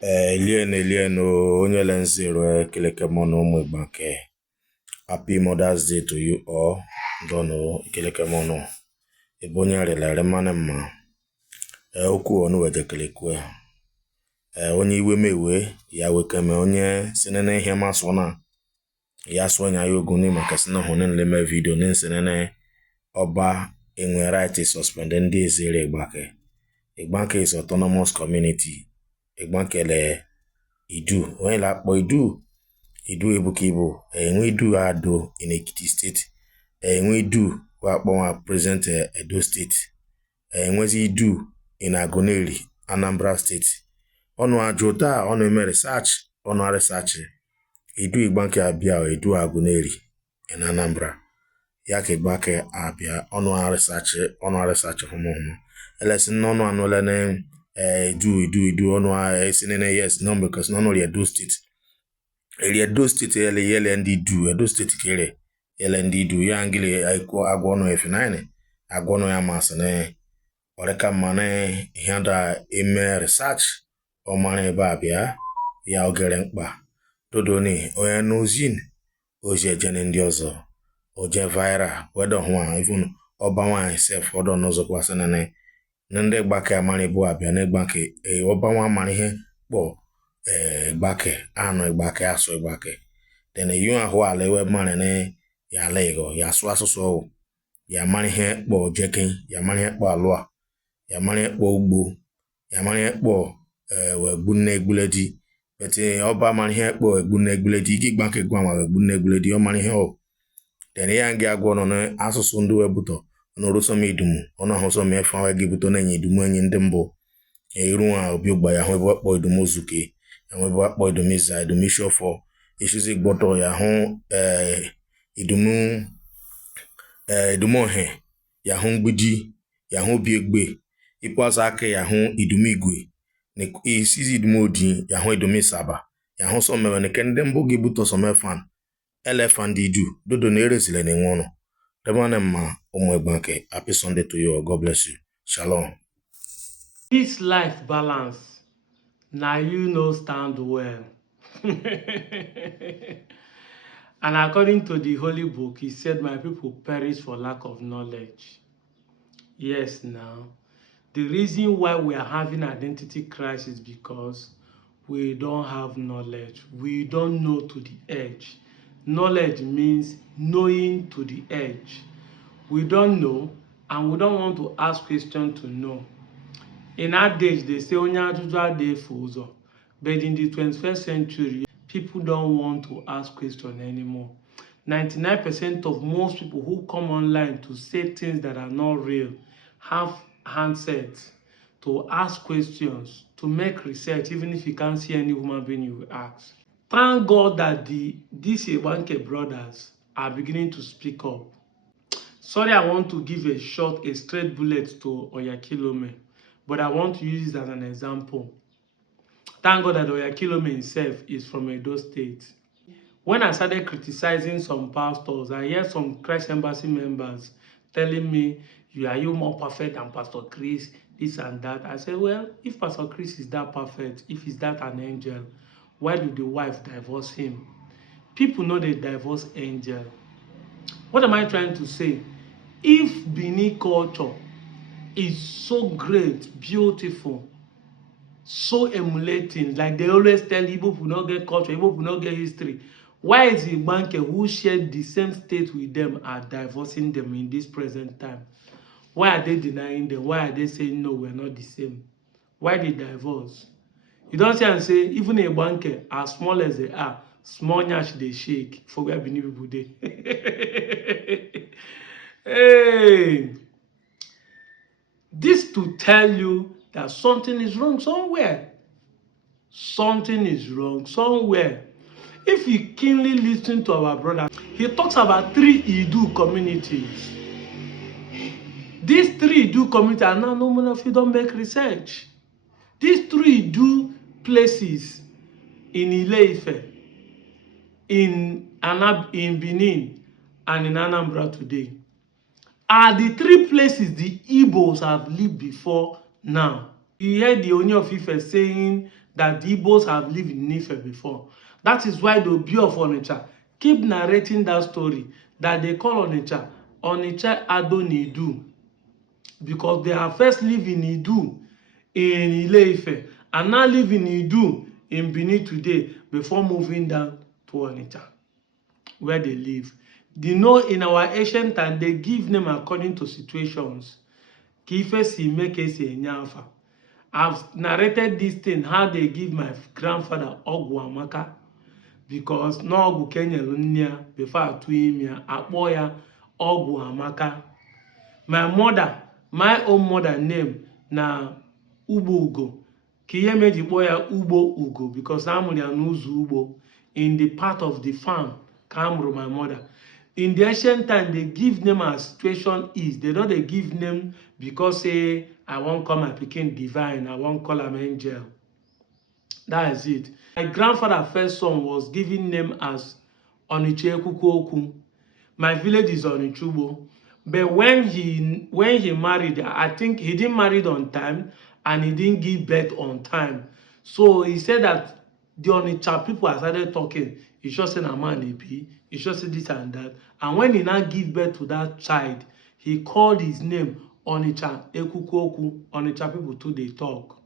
Elieno onye lenzero keleke mono ụmụ Igbanke. Happy Mother's Day to you all. Dono keleke mono. Ebonye relere mane mma. Okwu onu weje kelekwe. Onye iwe mewe ya wekeme onye sinene ihe masona. Ya swanya yoguni maka sina honen leme video nensenene oba enwe right suspend ndị ezere Igbanke. Igbanke is autonomous community. Igbanke le Idu. When la po Idu ebukibo. Enwe Idu ado in Ekiti State. Enwe Idu wa present Edo State. Enwe Idu in Agoneri, Anambra State. Onu ajota, onu eme research, onu research. Idu Igbanke abia Idu Agoneri in Anambra. Yake Igbanke abia, onu research homo. Elesin nono anole ne Idu onu sinene yes no because no Edo State. Edo State yele ndi du Edo State kere yele ndi du ya ngile agwono F9 agwono ya masane oreka mane hianda eme research o mane babia ya ogere mkpa dodoni onye nozin oje jene ndi ozo oje viral wedo hwa even oba wan self odo nozo kwasanane nde Igbanke amani bu abia na Igbanke oba wan amani he po Igbanke ano Igbanke aso Igbanke then you ahụ ala ewe mane ne ya lego ya so asụsụ ya mani he po jeken ya mani he po alua ya mani he po ugbo ya mani he po we gbunne egbuledi bete oba mani he po gbunne egbuledi Igbanke gwa ma gbunne egbuledi o mani he o then ya ngi agwo no ne asụsụ ndu webuto no roso mi dumu ono ho so me fa we gibuto na nyi dumu enyi ndị mbụ iru a obi ogba ya ho po idumu zuke enwe bo po idumu za idumu shofo ishizi gboto ya ho idumu he ya ho ngbidi ya ho bi egbe ipoza ake ya ho idumu igwe ne isizi idumu odi ya ho idumu saba ya ho so mewe ne kende mbụ gibuto so me fan elephant idu dodo na erezile ne nwono demane ma ụmụ Igbanke. Happy Sunday to you. God bless you. Shalom. This life balance, now you know stand well. And according to the Holy Book, he said, my people perish for lack of knowledge. Yes, now. The reason why we are having identity crisis is because we don't have knowledge. We don't know to the edge. Knowledge means knowing to the edge. We don't know, and we don't want to ask questions to know. In our days, they say, but in the 21st century, people don't want to ask questions anymore. 99% of most people who come online to say things that are not real have handsets to ask questions, to make research, even if you can't see any human being you will ask. Thank God that these Igbanke brothers are beginning to speak up. Sorry, I want to give a straight bullet to Oyakilome, but I want to use it as an example. Thank God that Oyakilome himself is from Edo State. When I started criticizing some pastors, I heard some Christ Embassy members telling me, are you more perfect than Pastor Chris, this and that. I said, well, if Pastor Chris is that perfect, if he's that an angel, why do the wife divorce him? People know they divorce angel. What am I trying to say? If Binu culture is so great, beautiful, so emulating, like they always tell Igbo people not get culture, Igbo people not get history, why is Igbanke, who shared the same state with them, are divorcing them in this present time? Why are they denying them? Why are they saying no, we're not the same? Why they divorce? You don't say and say, even Igbanke, as small as they are, small nyash they shake for where Binu people dey. Hey, this to tell you that something is wrong somewhere. Something is wrong somewhere. If you keenly listen to our brother, he talks about 3 Idu communities. These 3 Idu communities are now no more if you don't make research. These 3 Idu places in Ile-Ife, in Benin, and in Anambra today are the 3 places the Igbos have lived before now. You heard the Oni of Ife saying that the Igbos have lived in Ife before. That is why the Obi of Onitsha keep narrating that story that they call Onitsha Adonidu, because they have first lived in Idu in Ile-Ife and now live in Idu in Binu today before moving down to Onitsha, where they live. You know, in our ancient time, they give name according to situations. Kife si make si enyafa. I've narrated this thing, how they give my grandfather Ogwu Amaka, because no Ogwu Kenya Lunya before I to him ya Akpoya Ogwu Amaka. My mother, my own mother name na Ugbo Ugo. Kiye meji boya Ugbo Ugo because I'm n'ụzọ Ugbo in the part of the farm. Kamru my mother. In the ancient time, they give name as situation is. They don't they give name because say I won't call my pikin divine, I won't call him angel. That is it. My grandfather's first son was given name as Oniche Kukuoku. My village is Onichubo. But when he married, I think he didn't marry on time and he didn't give birth on time. So he said that the Onitsha people have started talking. He just said a man AP, he just said this and that. And when he now give birth to that child, he called his name Onitsha Ekukoku. Onitsha people too they talk.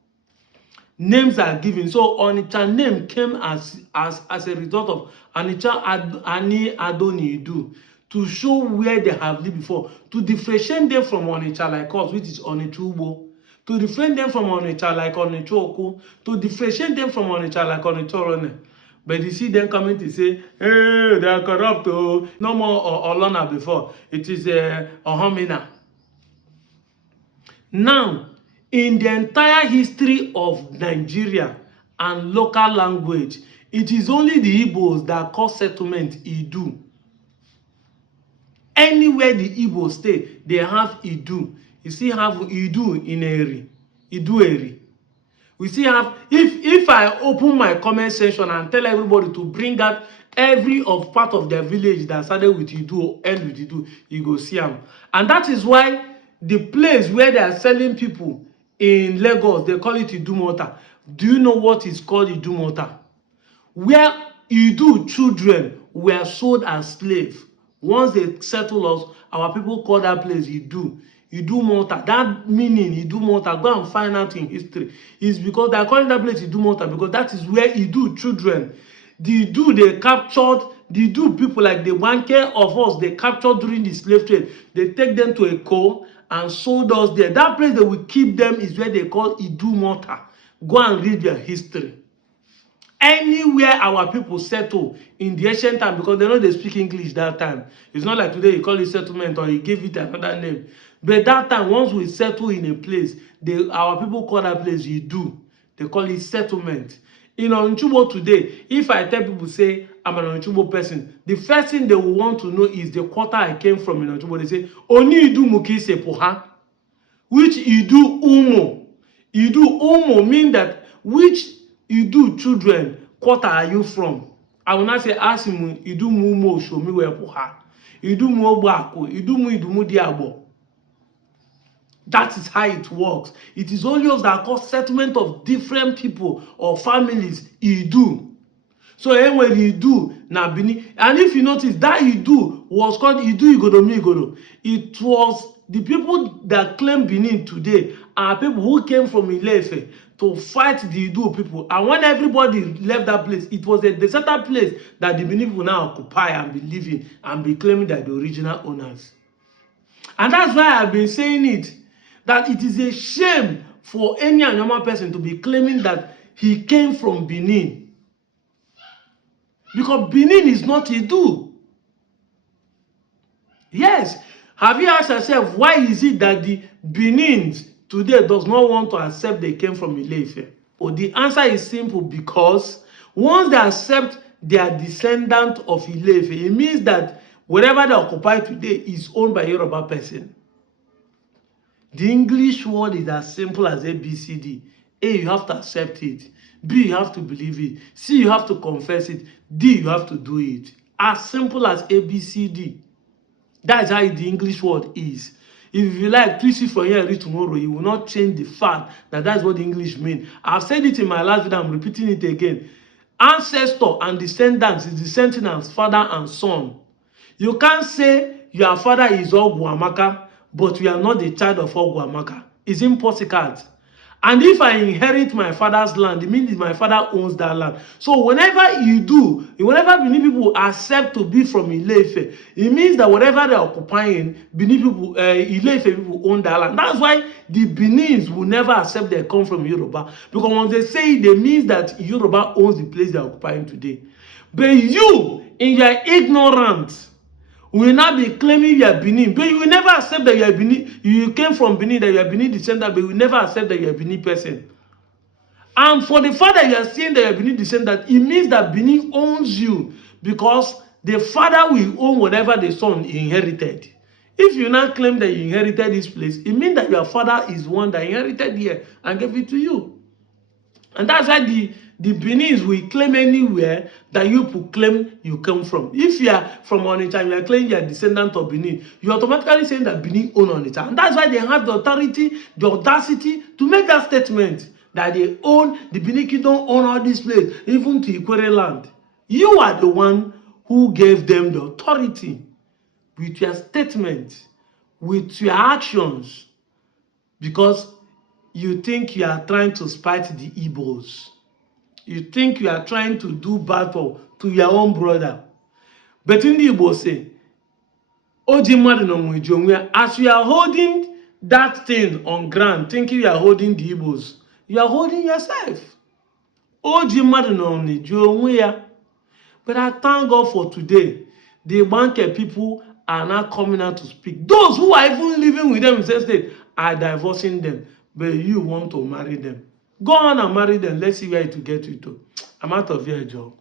Names are given. So Onitsha name came as a result of Onitsha Ani Adonidu, to show where they have lived before, to differentiate them from Onitsha like us, which is Onichubo, to differentiate them from Onitsha like Onichoku, to differentiate them from Onitsha like Onichorone. But you see them coming to say, hey, they are corrupt, oh, no more Olona before. It is Ohomina. Now, in the entire history of Nigeria and local language, it is only the Igbos that call settlement Idu. Anywhere the Igbo stay, they have Idu. You see have Idu in Eri. Idu Eri. We see have, if I open my comment section and tell everybody to bring out every of part of their village that started with Idu, end with Idu, you go see them. And that is why the place where they are selling people in Lagos, they call it Idumota. Do you know what is called Idumota? Where Idu children were sold as slaves. Once they settle us, our people call that place Idu. Idumota. That meaning Idumota, go and find out in history, is because they are calling that place Idumota because that is where Idu children, the Idu they captured, the Idu people like the Igbanke of us, they captured during the slave trade. They take them to a co and sold us there. That place they will keep them is where they call Idumota. Go and read their history. Anywhere our people settle in the ancient time, because they know they speak English that time. It's not like today you call it settlement or you give it another name. But that time, once we settle in a place, our people call that place Idu. They call it settlement. In Onitsha today, if I tell people, say, I'm an Onitsha person, the first thing they will want to know is the quarter I came from in Onitsha. They say, Oni Idu Muki Sepoha, which Idu Umo. Idu Umo mean that which Idu children quarter are you from? I will not say ask him Idu Mumo show me where Poha. Idu Mu Obako, Idu Mu Idu Mu Diabo. That is how it works. It is only us that cause settlement of different people or families Idu. So anyway, Idu na Bini. And if you notice, that Idu was called Idu Igodomi Igodo. It was the people that claim Benin today are people who came from Ile-Ife to fight the Idu people. And when everybody left that place, it was a deserted place that the Benin people now occupy and be living and be claiming that the original owners. And that's why I've been saying it, that it is a shame for any normal person to be claiming that he came from Benin. Because Benin is not Idu. Yes. Have you asked yourself, why is it that the Benins today does not want to accept they came from Ile-Ife? Well, the answer is simple, because once they accept they are descendant of Ile-Ife, it means that wherever they occupy today is owned by a Yoruba person. The English word is as simple as ABCD. A, you have to accept it. B, you have to believe it. C, you have to confess it. D, you have to do it. As simple as ABCD. That is how the English word is. If you like, twist it from here, read tomorrow, you will not change the fact that that's what the English mean. I've said it in my last video, I'm repeating it again. Ancestor and descendants is the same thing as father and son. You can't say your father is Ogwamaka, but you are not the child of Ogwamaka. It's impossible. And if I inherit my father's land, it means my father owns that land. So whenever Benin people accept to be from Ile-Ife, it means that whatever they're occupying, Benin people, Ile-Ife people own that land. That's why the Benins will never accept they come from Yoruba. Because when they say it, it means that Yoruba owns the place they're occupying today. But you, in your ignorance, will not be claiming you are Benin, but you will never accept that you are Benin. You came from Benin, that you are Benin descendant, but you will never accept that you are Benin person. And for the fact that you are saying that you are Benin descendant, it means that Benin owns you, because the father will own whatever the son inherited. If you now claim that you inherited this place, it means that your father is one that inherited here and gave it to you. And that's why the Benin's will claim anywhere that you claim you come from. If you are from Onitsha, you are claiming you are descendant of Benin, you are automatically saying that Benin own Onitsha. And that's why they have the authority, the audacity to make that statement that they own, the Benin kingdom own all this place, even to Ikwere land. You are the one who gave them the authority with your statement, with your actions, because you think you are trying to spite the Igbos. You think you are trying to do battle to your own brother. But in the Igbo say, as you are holding that thing on ground, thinking you are holding the Igbos, you are holding yourself. But I thank God for today. The Igbanke people are now coming out to speak. Those who are even living with them in the state are divorcing them. But you want to marry them. Go on and marry them. Let's see where it will get you to. I'm out of here, Joe.